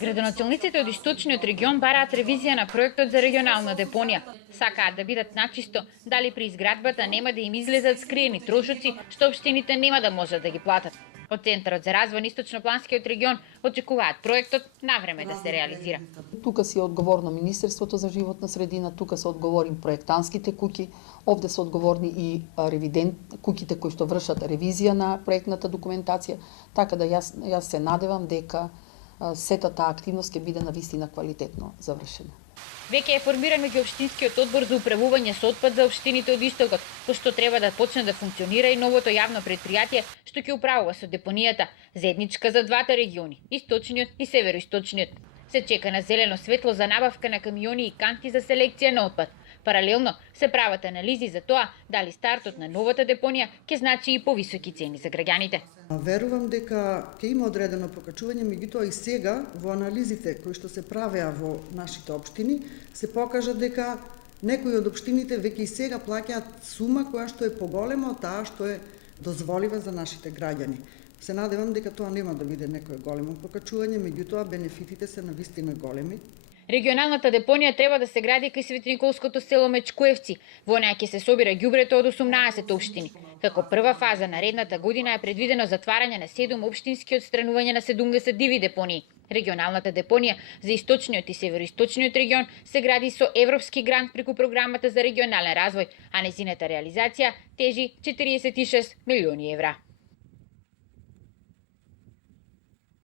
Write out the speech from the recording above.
Градоначалниците од источниот регион бараат ревизија на проектот за регионална депонија. Сакаат да бидат начисто дали при изградбата нема да им излезат скриени трошоци што општините нема да можат да ги платат. Од Центарот за развој на Источнопланскиот регион очекуваат проектот навреме да се реализира. Тука си е одговорно Министерството за животна средина, тука се одговорни проектантските куќи, овде се одговорни и куќите кои што вршат ревизија на проектната документација, така да јас се надевам дека сета таа активност ќе биде навистина квалитетно завршена. Веќе е формиран меѓуопштинскиот одбор за управување со отпад за општините од Истокот, по што треба да почне да функционира и новото јавно предпријатие што ќе управува со депонијата, заедничка за двата региони, источниот и североисточниот. Се чека на зелено светло за набавка на камиони и канти за селекција на отпад. Паралелно се прават анализи за тоа дали стартот на новата депонија ќе значи и повисоки цени за граѓаните. Верувам дека ќе има одредено покачување, меѓутоа и сега во анализите кои што се правеа во нашите општини се покажа дека некои од општините веќе и сега плаќаат сума која што е поголема од таа што е дозволива за нашите граѓани. Се надевам дека тоа нема да биде некое големо покачување, меѓутоа бенефитите се навистина големи. Регионалната депонија треба да се гради кај Светониколското село Мечкуевци. Во неја ќе се собира ѓубрето од 18 општини. Како прва фаза наредната година е предвидено затварање на 7 општински и отстранување на 70 диви депонии. Регионалната депонија за источниот и североисточниот регион се гради со европски грант преку програмата за регионален развој, а нејзината реализација тежи 46 милиони евра.